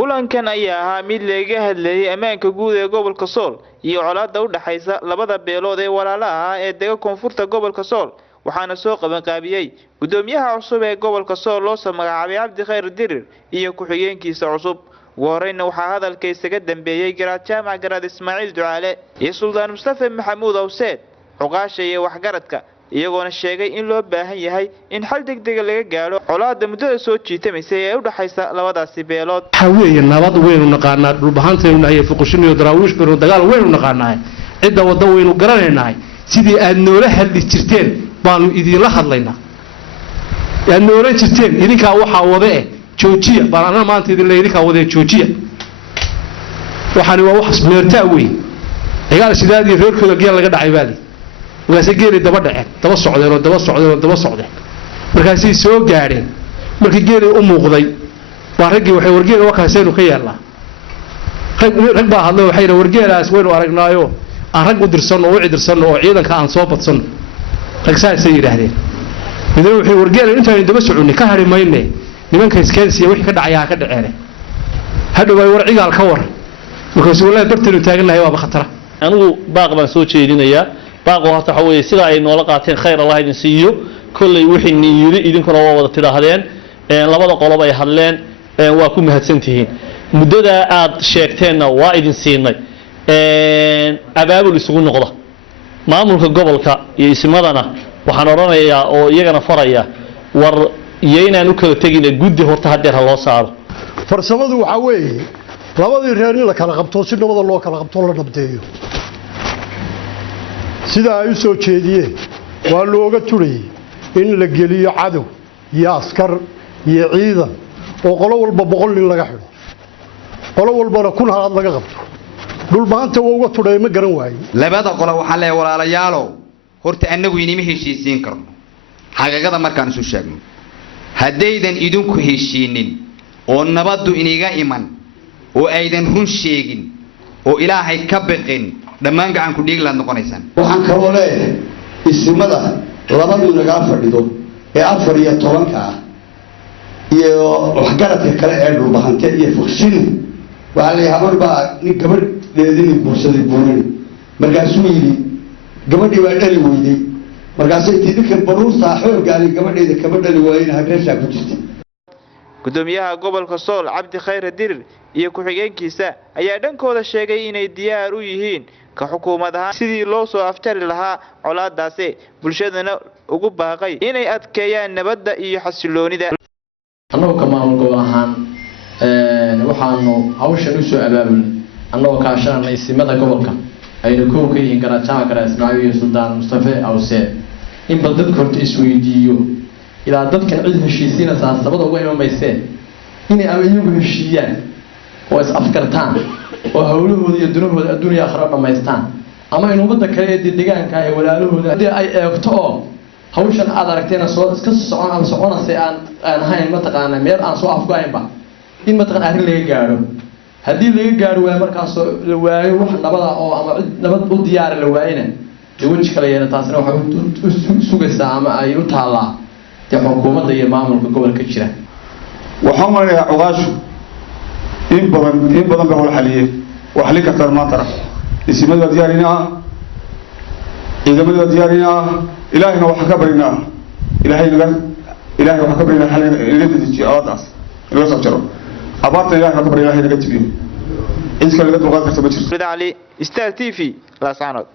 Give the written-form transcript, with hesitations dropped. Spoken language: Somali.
kulankan ayaa ahaa mid laga hadlayay ammaanka guud ee gobolka Sool iyo colaadda u dhaxaysa labada beelood ee walaalaha ah ee deegaanka koonfurta gobolka Sool waxaana soo qaban qaabiyay gudoomiyaha cusub ee gobolka Sool loo soo magacaabay Cabdi Khayr Dirir iyo ku-xigeenkiisa cusub warayna waxa hadalka isaga dambeeyay garaad jaamac garaad Ismaaciil Ducaale iyo Suldaan Mustafa Maxamuud Awseed xuqaasha iyo waxgaradka iyagoona sheegay in loo baahan yahay in xal degdeg laga gaaro colaadda muddada soo jiitamaysay ee u dhaxaysa labadaasi beelood xaweeye nabad weyn u naqaanaa dhulbahanteenu ay fuqushin iyo daraawiish biro dagaal weyn u naqaanaa cidda wada weyn u garanaynahay sidii aad noola hadli jirteen baanu idin la hadlaynaa aad noola jirteen idinka waxa wada joojiya baana maanta idin leeyidinka wada joojiya waxaan waa wax meertaa weyn dagaal sidaadii reerkooda geel laga dhacay baadi وقاسي جيري دبا دحين دبا سocdeen markaasay soo gaareen markii geeri u muuqday waa ragii waxay wargeeyeen wakaasaynu ka yeelnaa rag baa hadlay waxay wargeelaas waynu aragnaayo aan rag u dirsan oo ciidirsan oo ciidanka aan soo badsan rag saasay yiraahdeen midna waxay wargeeleen intaan daba soconnay ka hari maynay nimanka iskeensiya wixii ka dhacay ka dhaceen hadhow way war cigaal ka war markaasuu walaal bartinu taaganahay waa khatar anigu baaq baan soo jeedinayaa باقو هرتا حوي سيدا اي نولا قاتين خير الله idin siiyo kulay wixii niiri idinkuna waa wada tidaahdeen labada qolob ay hadleen waa ku mahadsantihiin muddada aad sheegteenna waa idin siinay abaabul isugu noqda maamulka gobolka iyo ismadana waxaan oranayaa oo iyagana faraya war yeynaan u kala tagin guddi horta hadeer loo saaro farsamadu waxa weeye labadii reer in la kala qabto si nabada loo kala qabto la nabdeeyo sida ay soo jeediyeen waa looga turiyay in la geliyo cadow iyo askar iyo ciidan oo qolo walba 100 nin laga xidho qolo walbana 1000 halaad laga qabto dhul maanta waa uga turay ma garan waayay labada qolo waxa la walaalayaalo horta anagu inima heshiisiin karno xaqaqada markaan soo sheegno hadaydan idinku heshiinin oo nabadu iniga iman oo aydan run sheegin oo ilaahay ka baqin dhamaan gacan ku dhiig la noqonaysan waxaan ka walaal ismada labadu naga fadhido ee 14 ka iyo waxgaradka kale ee dhulbahante iyo fuqshin waa la yahay marba nin gabadheedii buursaday buurin markaasuu yiri gabadhii waa dhali weyday markaasay tidinka baruurta xooggaali gabadheeda kaba dhali waayeen hageesha ku jirtay gudoomiyaha gobolka Sool Cabdi Khayr Dirir iyo ku-xigeenkiisa ayaa dhankooda sheegay inay diyaar u yihiin ka xukuumadaha sidii loo soo aftari lahaa colaadaasi bulshadana ugu baaqay inay adkeeyaan nabadda iyo xasiloonida annagu ka maamul gobol ahaan waxaanu hawshan u soo abaabulnay annagoo kaashanay ismada gobolka aynu ku keenin garaad jaamac garaad Ismaaciil iyo Suldaan Mustafa Awseed in bal dadku horta isweydiiyo ilaa dadkan cid heshiisiina sabada ugu imaamayseen inay ayagu heshiiyaan oo is afkartaan oo hawlahooda iyo dunahooda adduunka aakhira dhamaystaan ama in umada kale ee deegaanka ay walaalahooda hadii ay eegto hawshan aad aragteen soo iska soconaysa aan hayn ma taqaan meel aan soo afgaynba in ma taqaan arrin laga gaaro hadii laga gaaro waa markaas la waayo wax nabada oo ama nabad u diyaar la waayina wajh kale yeena taasna waxa uu sugaysaa ama ay u taalaa xukuumadda iyo maamulka gobolka jira waxaan marayaa cuqaashu in badan baa wala xaliyay wax li kartaa ma tara ismada diyaarina ciidamada diyaarina ilaahina waxa ka barinaa ilaahay waxa ka barinaa xal inaga dejiyo aadaas loo soo jaro abaarta ilaahay waxa ka barinaa inaga tibiyo inta laga dulqaad karta ma jirto Ali Star TV la saanad